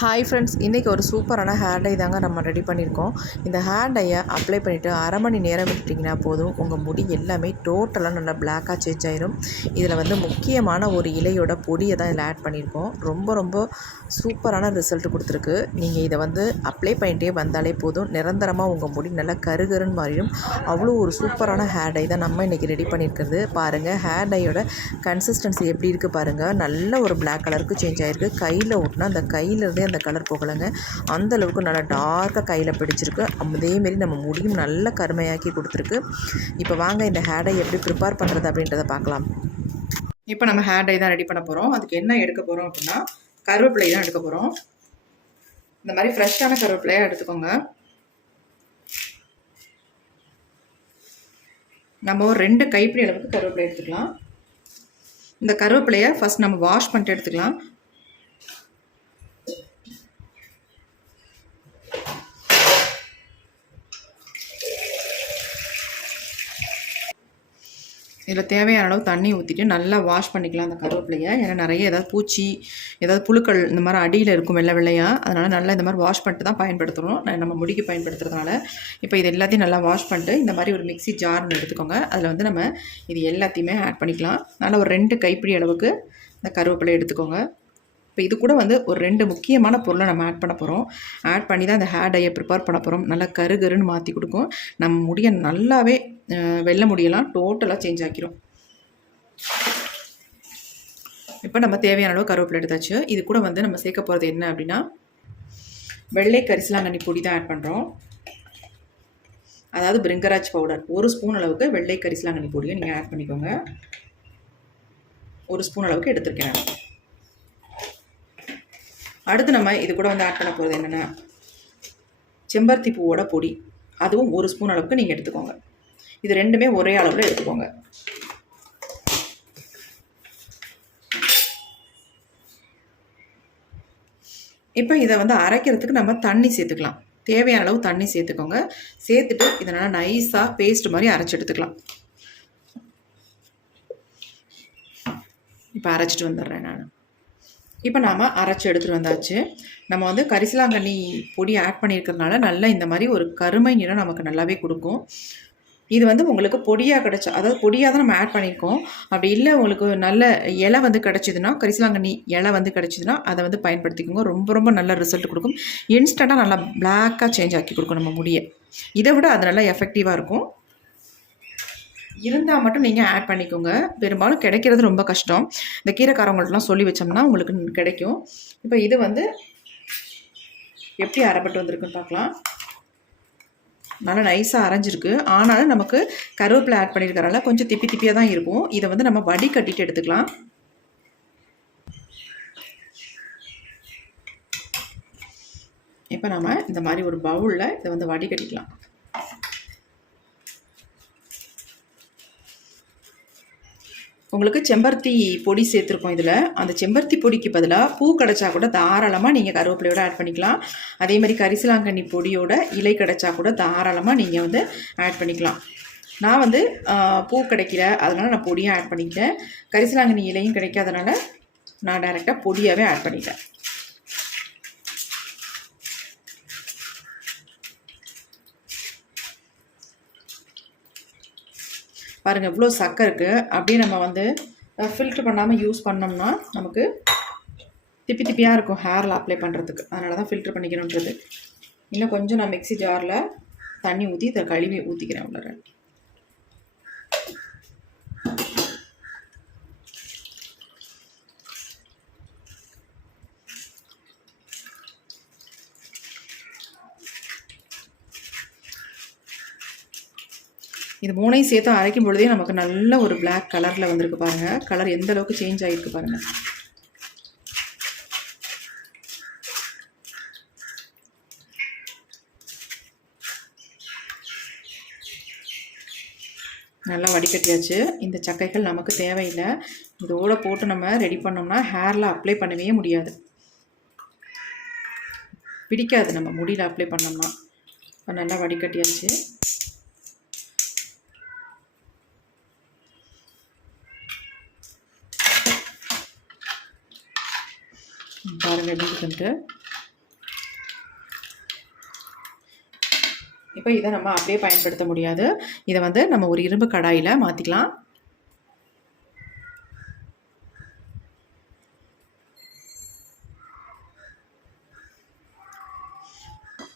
Hi friends, இன்றைக்கி ஒரு சூப்பரான ஹேர் டை தாங்க நம்ம ரெடி பண்ணியிருக்கோம். இந்த ஹேர் டையை அப்ளை பண்ணிவிட்டு அரை மணி நேரம் விட்டுட்டிங்கன்னா போதும், உங்கள் முடி எல்லாமே டோட்டலாக நல்லா பிளாக்காக சேஞ்ச் ஆயிரும். இதில் வந்து முக்கியமான ஒரு இலையோட பொடியை தான் இதில் ஆட் பண்ணியிருக்கோம். ரொம்ப சூப்பரான ரிசல்ட் கொடுத்துருக்கு. நீங்கள் இதை வந்து அப்ளை பண்ணிகிட்டே வந்தாலே போதும், நிரந்தரமாக உங்கள் முடி நல்லா கருகருன்னு மாறிடும். அவ்வளோ ஒரு சூப்பரான ஹேர் டை தான் நம்ம இன்றைக்கி ரெடி பண்ணியிருக்கிறது. பாருங்கள், ஹேர் டையோட கன்சிஸ்டன்சி எப்படி இருக்குது பாருங்கள். நல்ல ஒரு பிளாக் கலருக்கு சேஞ்ச் ஆகிருக்கு. கையில் ஓட்டினா அந்த கையிலேருந்தே அந்த கலர் போகலைங்க. அந்தளவுக்கு நல்லா டார்க்காக கையில் பிடிச்சிருக்கு. அதேமாரி நம்ம முடியும் நல்லா கருமையாக்கி கொடுத்துருக்கு. இப்போ வாங்க இந்த ஹேர் டை எப்படி ப்ரிப்பேர் பண்ணுறது அப்படின்றத பார்க்கலாம். இப்போ நம்ம ஹேர் டை தான் ரெடி பண்ண போகிறோம். அதுக்கு என்ன எடுக்க போகிறோம் அப்படின்னா, கருவேப்பிலை தான் எடுக்க போகிறோம். இந்த மாதிரி ஃப்ரெஷ்ஷான கருவேப்பிலையாக எடுத்துக்கோங்க. நம்ம ஒரு 2 கைப்பிடி அளவுக்கு கருவேப்பிலை எடுத்துக்கலாம். இந்த கருவேப்பிலையை ஃபஸ்ட் நம்ம வாஷ் பண்ணிட்டு எடுத்துக்கலாம். இதில் தேவையான அளவு தண்ணி ஊற்றிட்டு நல்லா வாஷ் பண்ணிக்கலாம் அந்த கருவேப்பிலையை. ஏன்னா நிறைய ஏதாவது பூச்சி, ஏதாவது புழுக்கள் இந்த மாதிரி அடியில் இருக்கும் வெள்ளையாக. அதனால் நல்லா இந்த மாதிரி வாஷ் பண்ணிட்டு தான் பயன்படுத்தணும், நம்ம முடிக்கு பயன்படுத்துறதுனால. இப்போ இது எல்லாத்தையும் நல்லா வாஷ் பண்ணிட்டு இந்த மாதிரி ஒரு மிக்ஸி ஜார்னு எடுத்துக்கோங்க. அதில் வந்து நம்ம இது எல்லாத்தையுமே ஆட் பண்ணிக்கலாம். நல்லா ஒரு 2 கைப்பிடி அளவுக்கு இந்த கருவேப்பிலை எடுத்துக்கோங்க. இப்போ இது கூட வந்து ஒரு 2 முக்கியமான பொருளை நம்ம ஆட் பண்ண போகிறோம். ஆட் பண்ணி தான் இந்த ஹேர் டையை ப்ரிப்பேர் பண்ண போகிறோம். நல்லா கருன்னு மாற்றி கொடுக்கும். நம்ம முடியை நல்லாவே வெள்ளை முடியெல்லாம் டோட்டலாக சேஞ்ச் ஆக்கிரும். இப்போ நம்ம தேவையான அளவு கருவேப்பிலை எடுத்தாச்சு. இது கூட வந்து நம்ம சேர்க்க போகிறது என்ன அப்படின்னா, வெள்ளை கரிசலாங்கண்ணி பொடி தான் ஆட் பண்ணுறோம். அதாவது பிரிங்கராஜ் பவுடர் 1 ஸ்பூன் அளவுக்கு வெள்ளை கரிசலாங்கண்ணி பொடியை நீங்கள் ஆட் பண்ணிக்கோங்க. 1 ஸ்பூன் அளவுக்கு எடுத்துருக்கேன். அடுத்து நம்ம இது கூட வந்து ஆட் பண்ண போகிறது என்னென்னா, செம்பருத்தி பூவோட பொடி, அதுவும் 1 ஸ்பூன் அளவுக்கு நீங்கள் எடுத்துக்கோங்க. இது ரெண்டுமே ஒரே அளவில் எடுத்துக்கோங்க. இப்போ இதை வந்து அரைக்கிறதுக்கு நம்ம தண்ணி சேர்த்துக்கலாம். தேவையான அளவு தண்ணி சேர்த்துக்கோங்க. சேர்த்துட்டு இதனால் நைஸாக பேஸ்ட் மாதிரி அரைச்சி எடுத்துக்கலாம். இப்போ அரைச்சிட்டு வந்துடுறேன் நான். இப்போ நாம் அரைச்சி எடுத்துகிட்டு வந்தாச்சு. நம்ம வந்து கரிசலாங்கண்ணி பொடி ஆட் பண்ணியிருக்கிறதுனால நல்லா இந்த மாதிரி ஒரு கருமை நிறம் நமக்கு நல்லாவே கொடுக்கும். இது வந்து உங்களுக்கு பொடியாக கிடச்சா, அதாவது பொடியாக தான் நம்ம ஆட் பண்ணியிருக்கோம். அப்படி இல்லை உங்களுக்கு நல்ல இலை வந்து கிடச்சிதுன்னா, கரிசலாங்கண்ணி இலை வந்து கிடச்சிதுன்னா அதை வந்து பயன்படுத்திக்கோங்க. ரொம்ப நல்ல ரிசல்ட் கொடுக்கும். இன்ஸ்டண்ட்டாக நல்லா பிளாக்காக சேஞ்ச் ஆக்கி கொடுக்கும் நம்ம முடியை. இதை விட அது நல்லா எஃபெக்டிவாக இருக்கும். இருந்தால் மட்டும் நீங்கள் ஆட் பண்ணிக்கோங்க. பெரும்பாலும் கிடைக்கிறது ரொம்ப கஷ்டம். இந்த கீரைக்காரவங்கள்ட்டலாம் சொல்லி வச்சோம்னா உங்களுக்கு கிடைக்கும். இப்போ இது வந்து எப்படி அரைப்பட்டு வந்திருக்குன்னு பார்க்கலாம். நல்லா நைஸாக அரைஞ்சிருக்கு. ஆனாலும் நமக்கு கருவேப்பிலை ஆட் பண்ணியிருக்கறனால கொஞ்சம் திப்பியாக தான் இருக்கும். இதை வந்து நம்ம வடிகட்டிட்டு எடுத்துக்கலாம். இப்போ நம்ம இந்த மாதிரி ஒரு பவுலில் இதை வந்து வடிகட்டிக்கலாம். உங்களுக்கு செம்பருத்தி பொடி சேர்த்துருக்கோம் இதில். அந்த செம்பருத்தி பொடிக்கு பதிலாக பூ கிடச்சா கூட தாராளமாக நீங்கள் கருவேப்பிலையோட ஆட் பண்ணிக்கலாம். அதே மாதிரி கரிசலாங்கண்ணி பொடியோட இலை கிடச்சா கூட தாராளமாக நீங்கள் வந்து ஆட் பண்ணிக்கலாம். நான் வந்து பூ கிடைக்கல, அதனால் நான் பொடியாக ஆட் பண்ணிக்கிட்டேன். கரிசலாங்கண்ணி இலையும் கிடைக்காதனால நான் டைரெக்டாக பொடியாகவே ஆட் பண்ணிட்டேன். பாருங்கள், இவ்வளோ சக்கை இருக்குது. அப்படியே நம்ம வந்து ஃபில்ட்ரு பண்ணாமல் யூஸ் பண்ணோம்னா நமக்கு திப்பியாக இருக்கும் ஹேரில் அப்ளை பண்ணுறதுக்கு. அதனால தான் ஃபில்ட்ரு பண்ணிக்கணுன்றது. இன்னும் கொஞ்சம் நான் மிக்ஸி ஜாரில் தண்ணி ஊற்றி இதை கழுவி ஊற்றிக்கிறேன் உள்ளார. இது 3ஐயும் சேர்த்து அரைக்கும் பொழுதே நமக்கு நல்ல ஒரு பிளாக் கலரில் வந்திருக்கு பாருங்கள். கலர் எந்த அளவுக்கு சேஞ்ச் ஆகிருக்கு பாருங்கள். நல்லா வடிகட்டியாச்சு. இந்த சக்கைகள் நமக்கு தேவையில்லை. இதோட போட்டு நம்ம ரெடி பண்ணோம்னா ஹேரில் அப்ளை பண்ணவே முடியாது, பிடிக்காது நம்ம முடியில் அப்ளை பண்ணோம்னா. நல்லா வடிகட்டியாச்சு. பாருங்கள் எப்படி இருக்குன்ட்டு. இப்போ இதை நம்ம அப்படியே பயன்படுத்த முடியாது. இதை வந்து நம்ம ஒரு இரும்பு கடாயில் மாற்றிக்கலாம்.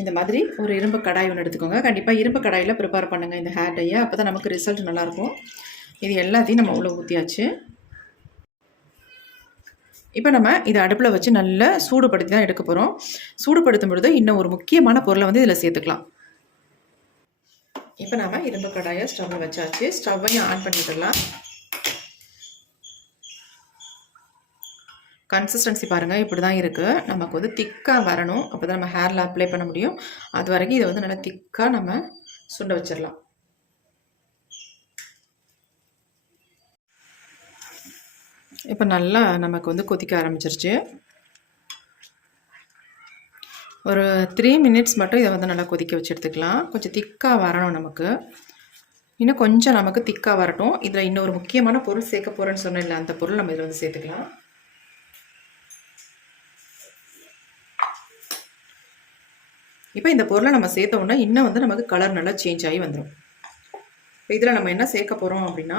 இந்த மாதிரி ஒரு இரும்பு கடாய் ஒன்று எடுத்துக்கோங்க. கண்டிப்பாக இரும்பு கடாயில் ப்ரிப்பேர் பண்ணுங்கள் இந்த ஹேர் டையை. அப்போ தான் நமக்கு ரிசல்ட் நல்லாயிருக்கும். இது எல்லாத்தையும் நம்ம உள்ள ஊற்றியாச்சு. இப்போ நம்ம இதை அடுப்பில் வச்சு நல்லா சூடுபடுத்தி தான் எடுக்க போகிறோம். சூடுபடுத்தும் பொழுது இன்னும் ஒரு முக்கியமான பொருளை வந்து இதில் சேர்த்துக்கலாம். இப்போ நம்ம இரும்பு கடாயை ஸ்டவ்வில் வச்சாச்சு. ஸ்டவ்வையும் ஆன் பண்ணிடலாம். கன்சிஸ்டன்சி பாருங்கள், இப்படி தான் இருக்குது. நமக்கு வந்து திக்காக வரணும். அப்போ தான் நம்ம ஹேரில் அப்ளை பண்ண முடியும். அது வரைக்கும் இதை வந்து நல்லா திக்காக நம்ம சுண்ட வச்சிடலாம். இப்போ நல்லா நமக்கு வந்து கொதிக்க ஆரம்பிச்சிருச்சு. ஒரு 3 மினிட்ஸ் மட்டும் இதை வந்து நல்லா கொதிக்க வச்சு எடுத்துக்கலாம். கொஞ்சம் திக்காக வரணும் நமக்கு. இன்னும் கொஞ்சம் நமக்கு திக்காக வரட்டும். இதில் இன்னொரு முக்கியமான பொருள் சேர்க்க போகிறேன்னு சொன்னேன் இல்லை, அந்த பொருள் நம்ம இதில் வந்து சேர்த்துக்கலாம். இப்போ இந்த பொருளை நம்ம சேர்த்தோம்னா இன்னும் வந்து நமக்கு கலர் நல்லா சேஞ்ச் ஆகி வந்துடும். இப்போ இதில் நம்ம என்ன சேர்க்க போகிறோம் அப்படின்னா,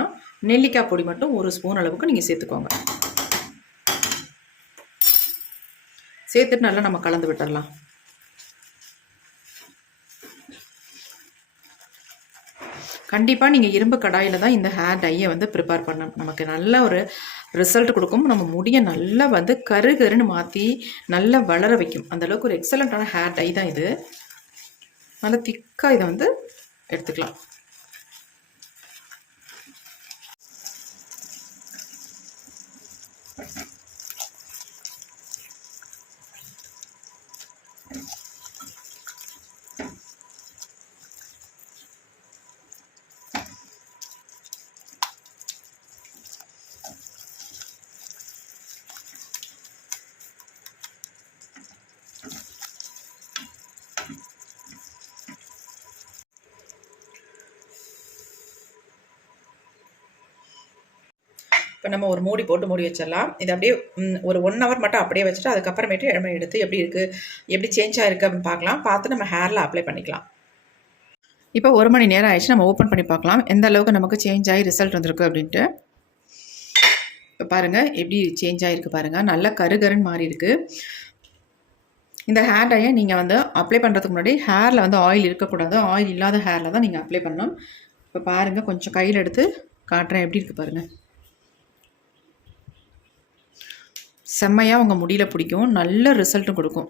நெல்லிக்காய் பொடி மட்டும் 1 ஸ்பூன் அளவுக்கு நீங்கள் சேர்த்துக்கோங்க. சேர்த்துட்டு நல்லா நம்ம கலந்து விட்டுடலாம். கண்டிப்பாக நீங்கள் இரும்பு கடாயில் தான் இந்த ஹேர் டையை வந்து ப்ரிப்பேர் பண்ணணும். நமக்கு நல்ல ஒரு ரிசல்ட் கொடுக்கும். நம்ம முடியை நல்லா வந்து கருன்னு மாற்றி நல்லா வளர வைக்கும். அந்தளவுக்கு ஒரு எக்ஸலண்ட்டான ஹேர் டை தான் இது. நல்லா திக்காக இதை வந்து எடுத்துக்கலாம். இப்போ நம்ம ஒரு மூடி போட்டு மூடி வச்சிடலாம். இது அப்படியே ஒரு 1 ஹவர் மட்டும் அப்படியே வச்சுட்டு அதுக்கப்புறமேட்டு நம்ம எடுத்து எப்படி இருக்குது, எப்படி சேஞ்ச் ஆகிருக்கு அப்படின்னு பார்க்கலாம். பார்த்து நம்ம ஹேரில் அப்ளை பண்ணிக்கலாம். இப்போ 1 மணி நேரம் ஆயிடுச்சு. நம்ம ஓப்பன் பண்ணி பார்க்கலாம் எந்த அளவுக்கு நமக்கு சேஞ்ச் ஆகி ரிசல்ட் வந்திருக்கு அப்படின்ட்டு. இப்போ பாருங்கள் எப்படி சேஞ்ச் ஆகிருக்கு பாருங்கள். நல்லா கருன்னு மாறி இருக்குது. இந்த ஹேர் டையை நீங்கள் வந்து அப்ளை பண்ணுறதுக்கு முன்னாடி ஹேரில் வந்து ஆயில் இருக்கக்கூடாது. ஆயில் இல்லாத ஹேரில் தான் நீங்கள் அப்ளை பண்ணணும். இப்போ பாருங்கள், கொஞ்சம் கையில் எடுத்து காட்டுறேன் எப்படி இருக்குது பாருங்கள். செம்மையாக உங்கள் முடியில் பிடிக்கும். நல்ல ரிசல்ட்டும் கொடுக்கும்.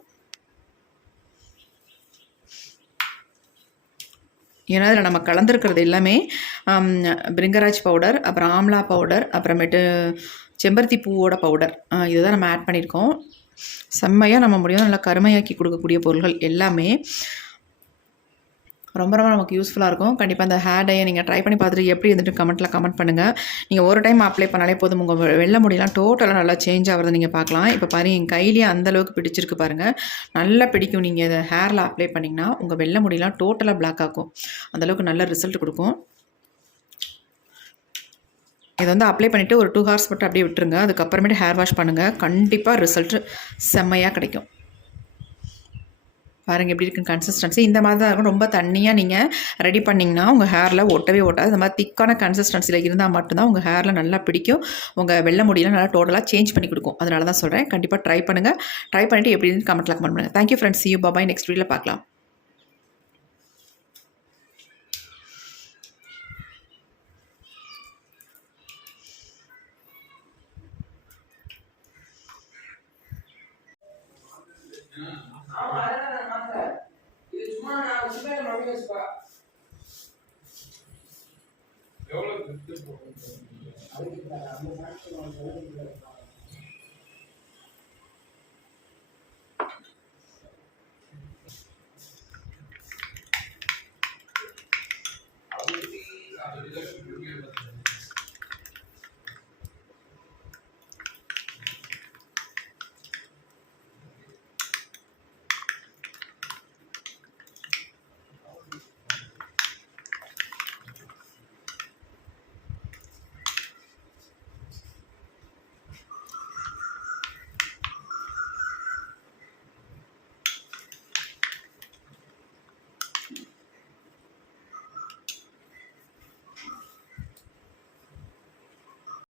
ஏன்னா அதில் நம்ம கலந்துருக்கிறது எல்லாமே பிரிங்கராஜ் பவுடர், அப்புறம் ஆம்லா பவுடர், அப்புறமேட்டு செம்பருத்தி பூவோட பவுடர், இதுதான் நம்ம ஆட் பண்ணியிருக்கோம். செம்மையாக நம்ம முடியும் நல்லா கருமையாக்கி கொடுக்கக்கூடிய பொருள்கள் எல்லாமே ரொம்ப ரொம்ப நமக்கு யூஸ்ஃபுல்லாக இருக்கும். கண்டிப்பாக அந்த ஹேர் டையை நீங்கள் ட்ரை பண்ணி பார்த்துட்டு எப்படி இருந்துட்டு கமெண்ட்டில் கமெண்ட் பண்ணுங்கள். நீங்கள் ஒரு டைம் அப்ளை பண்ணாலே போதும், உங்கள் வெள்ளை முடியெல்லாம் டோட்டலாக நல்லா சேஞ்ச் ஆகிறத நீங்கள் பார்க்கலாம். இப்போ பாருங்கள், என் கையிலேயே அந்தளவுக்கு பிடிச்சிருக்கு பாருங்கள். நல்லா பிடிக்கும். நீங்கள் இதை ஹேரில் அப்ளை பண்ணிங்கன்னா உங்கள் வெள்ளை முடியெல்லாம் டோட்டலாக பிளாக் ஆகும். அந்தளவுக்கு நல்ல ரிசல்ட் கொடுக்கும். இதை வந்து அப்ளை பண்ணிவிட்டு ஒரு 2 ஹவர்ஸ் மட்டும் அப்படியே விட்டுருங்க. அதுக்கப்புறமேட்டு ஹேர் வாஷ் பண்ணுங்கள். கண்டிப்பாக ரிசல்ட்டு செம்மையாக கிடைக்கும். பாருங்கள் எப்படி இருக்குன்னு கன்சிஸ்டன்சி. இந்த மாதிரி தான் இருக்கும். ரொம்ப தண்ணியாக நீங்கள் ரெடி பண்ணிங்கன்னா உங்கள் ஹேரில் ஒட்டவே ஓட்டாது. இந்த மாதிரி திக்கான கன்சிஸ்டன்சியில் இருந்தால் மட்டும்தான் உங்கள் ஹேரில் நல்லா பிடிக்கும். உங்கள் வெள்ளை முடியெல்லாம் நல்லா டோட்டலாக சேஞ்ச் பண்ணி கொடுக்கும். அதனால தான் சொல்கிறேன். கண்டிப்பாக ட்ரை பண்ணுங்கள். ட்ரை பண்ணிவிட்டு எப்படின்னு கமெண்ட்டில் கமெண்ட் பண்ணுங்கள். Thank you friends. see you. bye bye. Next வீடியோவில் பார்க்கலாம். எவ்வளோ